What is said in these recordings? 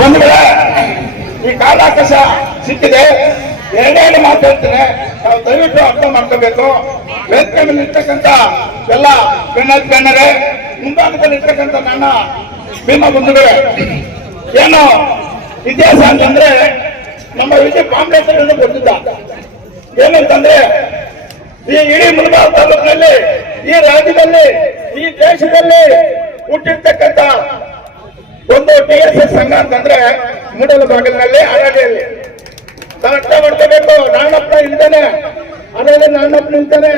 ಬಂಧುಗಳೇ ಈ ಕಾಲಾಕಾಶ ಸಿಕ್ಕಿದೆ. ಎರಡೇನು ಮಾತಾಡ್ತೇನೆ ನಾವು ದಯವಿಟ್ಟು ಅರ್ಥ ಮಾಡ್ಕೋಬೇಕು. ವೇದಿಕೆ ಮೇಲೆ ಇರ್ತಕ್ಕಂಥ ಎಲ್ಲ ಗಣ್ಯ ಗಣ್ಯರೇ ಮುಂಭಾಗದಲ್ಲಿ ಇರ್ತಕ್ಕಂಥ ನನ್ನ ಭೀಮ ಬಂಧುಗಳೇ, ಏನು ಇತಿಹಾಸ ಅಂತಂದ್ರೆ ನಮ್ಮ ವಿಜಯ್ ಕಾಂಗ್ರೆಸ್ ಬಂದಿದ್ದ ಏನಂತಂದ್ರೆ ಈ ಇಡೀ ಮುಳಬಾಗ ತಾಲೂಕಿನಲ್ಲಿ, ಈ ರಾಜ್ಯದಲ್ಲಿ, ಈ ದೇಶದಲ್ಲಿ ಹುಟ್ಟಿರ್ತಕ್ಕಂಥ ಒಂದು ಟಿ ಎಸ್ ಎಸ್ ಸಂಘ ಅಂತಂದ್ರೆ ಮೂಡಲ ಬಾಗಿಲಿನಲ್ಲಿ ಅರಡಿಯಲ್ಲಿ ಅರ್ಥ ಮಾಡ್ಕೋಬೇಕು, ನಾನಪ್ಪ ಇಲ್ತಾನೆ ಅದರಲ್ಲಿ ನಾನಪ್ಪ ನಿಲ್ತಾನೆ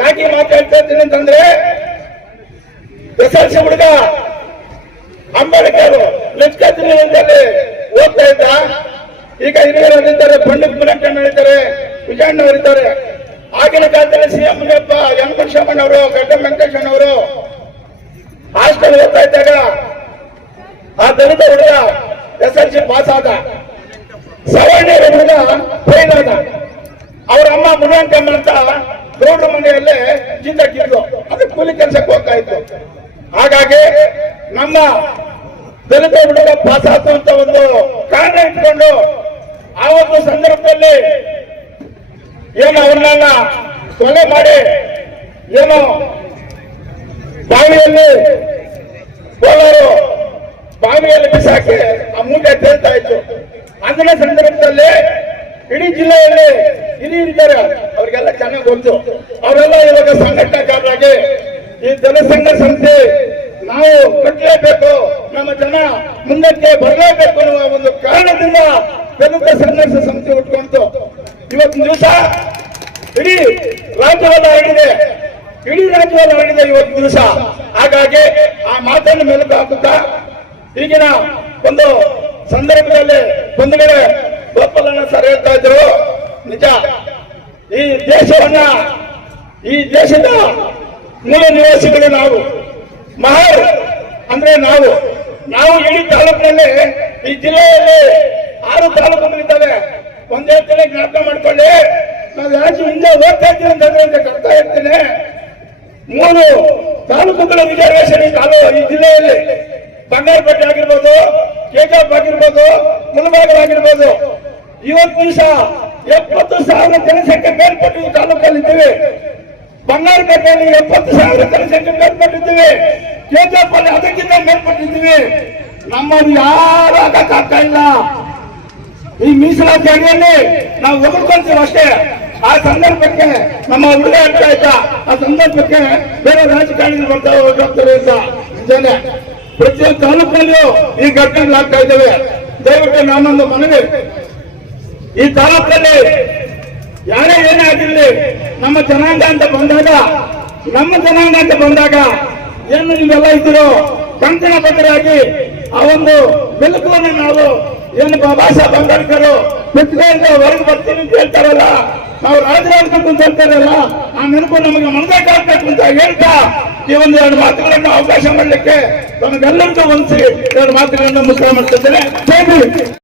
ಯಾಕೆ ಮಾತಾಡ್ತಾ ಇದ್ದೀನಿ ಅಂತಂದ್ರೆ, ಎಸ್ ಎಲ್ ಸಿ ಹುಡುಗ ಅಂಬೇಡ್ಕರ್ ನಿಷ್ಕತ್ತಿನಲ್ಲಿ ಓದ್ತಾ ಇದ್ದ. ಈಗ ಹಿರಿಯರು ಇದ್ದಾರೆ ಪಂಡಿತ್ ಮುನಕಣ್ಣ ಇದ್ದಾರೆ ವಿಜಯಣ್ಣ ಅವರಿದ್ದಾರೆ ಆಗಿನ ಕಾಲದಲ್ಲಿ ಸಿಎಂ ಮುನಿಯಪ್ಪ, ಎಂ ಕೃಷ್ಣಮ್ಮನವರು ಗಡ್ಡ ವೆಂಕಟೇಶಣ್ಣವರು ಹಾಸ್ಟೆಲ್ ಓದ್ತಾ ಇದ್ದಾಗ ಆ ದಲಿತ ಹುಡುಗ ಎಸ್ ಎಲ್ ಸಿ ಪಾಸ್ ಆದ ಸವರ್ಣಿಯ ಹುಡುಗ ಫೈಲ್ ಆದ. ಅವ್ರ ಅಮ್ಮ ಮುನಿಯಂಕಮ್ಮ ಅಂತ ಗೌಡ್ರ ಮನೆಯಲ್ಲೇ ಜಿಂದಕ್ಕಿದ್ದು ಅದು ಕೂಲಿ ಕೆಲಸಕ್ಕೆ ಹೋಗ್ತಾ ಇತ್ತು. ಹಾಗಾಗಿ ನಮ್ಮ ದಲಿತ ಹುಡುಗ ಪಾಸ್ ಆತು ಅಂತ ಒಂದು ಕಾರಣ ಇಟ್ಕೊಂಡು ಆ ಒಂದು ಸಂದರ್ಭದಲ್ಲಿ ಏನು ಅವ್ರನ್ನ ಕೊಲೆ ಮಾಡಿ ಏನು ಬಾವಿಯಲ್ಲಿ ಕೋಲಾರು ಬಾವಿಯಲ್ಲಿ ಬಿಸಾಕಿ ಆ ಮೂಟೆ ತೇಳ್ತಾ ಇತ್ತು. ಅಂದಿನ ಸಂದರ್ಭದಲ್ಲಿ ಇಡೀ ಜಿಲ್ಲೆಯಲ್ಲಿ ಹಿರಿಯರಿದ್ದಾರೆ. ಅವ್ರಿಗೆಲ್ಲ ಚೆನ್ನಾಗಿ ಗೊತ್ತು. ಅವರೆಲ್ಲ ಇವಾಗ ಸಂಘಟನಾಕಾರರಾಗಿ ಈ ಜನಸಂಘ ಸಂಸ್ಥೆ ನಾವು ಕಟ್ಟಲೇಬೇಕು, ನಮ್ಮ ಜನ ಮುಂದಕ್ಕೆ ಬರಲೇಬೇಕು ಅನ್ನುವ ಒಂದು ಕಾರಣದಿಂದ ಪ್ರಮುಖ ಸಂಘರ್ಷ ಸಂಸ್ಥೆ ಉಟ್ಕೊಂತು ಇವತ್ತಿನ ದಿವಸ ಇಡೀ ರಾಜ್ಯವನ್ನು ಹರಡಿದೆ. ಇಡೀ ರಾಜ್ಯವನ್ನು ಹರಡಿದೆ ಇವತ್ತಿನ ದಿವಸ. ಹಾಗಾಗಿ ಆ ಮಾತನ್ನು ಮೆಲುಕು ಹಾಕುತ್ತಾ ಈಗಿನ ಒಂದು ಸಂದರ್ಭದಲ್ಲಿ ಬಂಧುಗಳೇ ಗೋಪಾಲಣ್ಣ ಸರ್ ಹೇಳ್ತಾ ಇದ್ರು, ನಿಜ, ಈ ದೇಶವನ್ನ, ಈ ದೇಶದ ಮೂಲ ನಿವಾಸಿಗಳು ನಾವು. ಮಹರ್ ಅಂದ್ರೆ ನಾವು. ನಾವು ಇಡೀ ತಾಲೂಕಿನಲ್ಲಿ ಈ ಜಿಲ್ಲೆಯಲ್ಲಿ ಆರು ತಾಲೂಕುಗಳಿದ್ದಾವೆ ಒಂದೇ ತಲೆ ಜ್ಞಾಪಕ ಮಾಡ್ಕೊಳ್ಳಿ. ನಾವು ಯಾಕೆ ಹಿಂದೆ ಓದ್ತಾ ಇದ್ದೀವಿ ಅಂತಂದ್ರೆ ಅಂತ ಕರ್ತಾ ಇರ್ತೇನೆ ಮೂರು ತಾಲೂಕುಗಳ ರಿಸರ್ವೇಶನ್ ಈ ಜಿಲ್ಲೆಯಲ್ಲಿ ಬಂಗಾರಪೇಟೆ ಆಗಿರ್ಬೋದು ಕೇಜಾಪ್ ಆಗಿರ್ಬೋದು ಮುಲ್ಬಾಗಲಾಗಿರ್ಬೋದು ಇವತ್ತು ದಿವಸ ಎಪ್ಪತ್ತು ಸಾವಿರ ಜನಸಂಖ್ಯೆ ಮೇಲ್ಪಟ್ಟು ಈ ತಾಲೂಕಲ್ಲಿ ಇದ್ದೀವಿ ಬಂಗಾರಪೇಟೆಯಲ್ಲಿ ಎಪ್ಪತ್ತು ಸಾವಿರ ಜನಸಂಖ್ಯೆ ಮೇಲ್ಪಟ್ಟಿದ್ದೀವಿ ಕೇಜಾಪ್ ಅಲ್ಲಿ ಅದಕ್ಕಿಂತ ಮೇಲ್ಪಟ್ಟಿದ್ದೀವಿ. ನಮ್ಮನ್ನು ಯಾರು ಆಗಕ್ಕಾಗ್ತಾ ಇಲ್ಲ. ಈ ಮೀಸಲಾತಿ ಅಡಿಯಲ್ಲಿ ನಾವು ಒಗ್ಕೊಳ್ತೀವಿ ಅಷ್ಟೇ. ಆ ಸಂದರ್ಭಕ್ಕೆ ನಮ್ಮ ಹುಡುಗ ಆಗ್ತಾ ಆ ಸಂದರ್ಭಕ್ಕೆ ಬೇರೆ ರಾಜಕಾರಣಿಗಳು ಬರ್ತಾ ಹೋಗ್ತಾರೆ ಅಂತ. ನಿಜಾನೇ. ಪ್ರತಿಯೊಂದು ತಾಲೂಕಲ್ಲಿಯೂ ಈ ಘಟನೆಗಳಾಗ್ತಾ ಇದ್ದಾವೆ. ದಯವಿಟ್ಟು ನಾನೊಂದು ಮನವಿ. ಈ ತಾಲೂಕಲ್ಲಿ ಯಾರೇ ಏನೇ ಆಗಿರಲಿ, ನಮ್ಮ ಜನಾಂಗ ಅಂತ ಬಂದಾಗ, ನಮ್ಮ ಜನಾಂಗ ಅಂತ ಬಂದಾಗ ಏನು ನೀವೆಲ್ಲ ಇದ್ದೀರೋ, ಕಂಕಣ ಬದ್ಧರಾಗಿ ಆ ಒಂದು ಬೆಳಕನ್ನು ನಾವು ಏನು ಬಾಬಾ ಸಾಹೇಬ್ ಅಂಬೇಡ್ಕರ್ ಬಿತ್ಕೊಂಡು ಹೊರಗೆ ಬರ್ತೀನಿ ಅಂತ ಹೇಳ್ತಾರಲ್ಲ, ನಾವು ರಾಜರಾಜ್ ಅಂತ ಹೇಳ್ತಾರಲ್ಲ ಆ ನೆನಪು ನಮಗೆ ಮನದಾಗಬೇಕು ಅಂತ ಹೇಳ್ತಾ ಈ ಒಂದು ಎರಡು ಮಾತುಗಳನ್ನು ಅವಕಾಶ ಮಾಡಲಿಕ್ಕೆ ತಮಗೆಲ್ಲರಿಗೂ ಒಂದ್ಸಿ ಎರಡು ಮಾತುಗಳನ್ನು ಮುಕ್ತ ಮಾಡ್ತಿದ್ದೇನೆ.